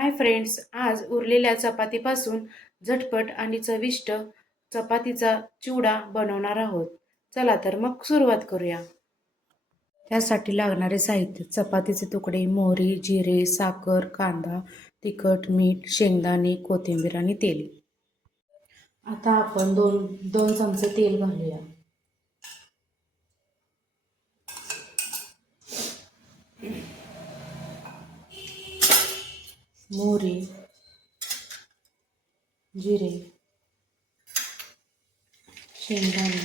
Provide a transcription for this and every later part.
Hi friends, आज उरलेल्या चपातीपासून झटपट आणि चविष्ट चपातीचा चिवडा बनवणार आहोत. चला तर मग सुरुवात करूया. त्यासाठी लागणारे साहित्य: चपातीचे तुकडे, मोहरी, जिरे, साखर, कांदा, तिखट, मीठ, शेंगदाणे, कोथिंबीर आणि तेल. आता आपण दोन चमचे तेल घालूया. मोहरी, जिरे, शेंगदाणे,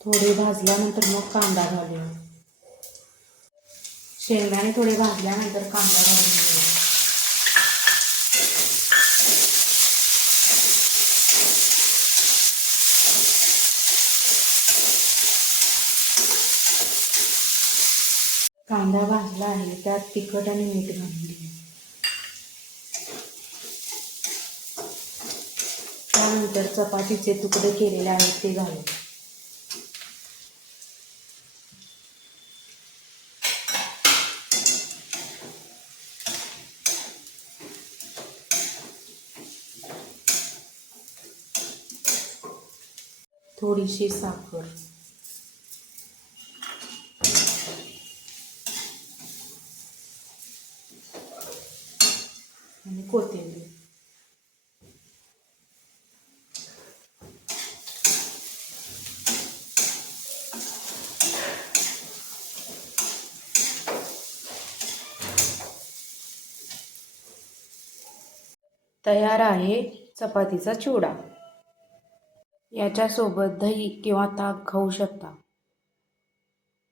थोडे भाजल्यानंतर मग कांदा घालूया. शेंगदाणे थोडे भाजल्यानंतर कांदा घालून घेऊया. कांदा भाजला आहे, त्यात तिखट आणि मीठ घालून घ्या. त्यानंतर चपातीचे तुकडे केलेले आहेत ते घालू. थोडीशी साखर आणि कोथिंबीर. तयार आहे चपातीचा चिवडा. याच्यासोबत दही किंवा ताक खाऊ शकता.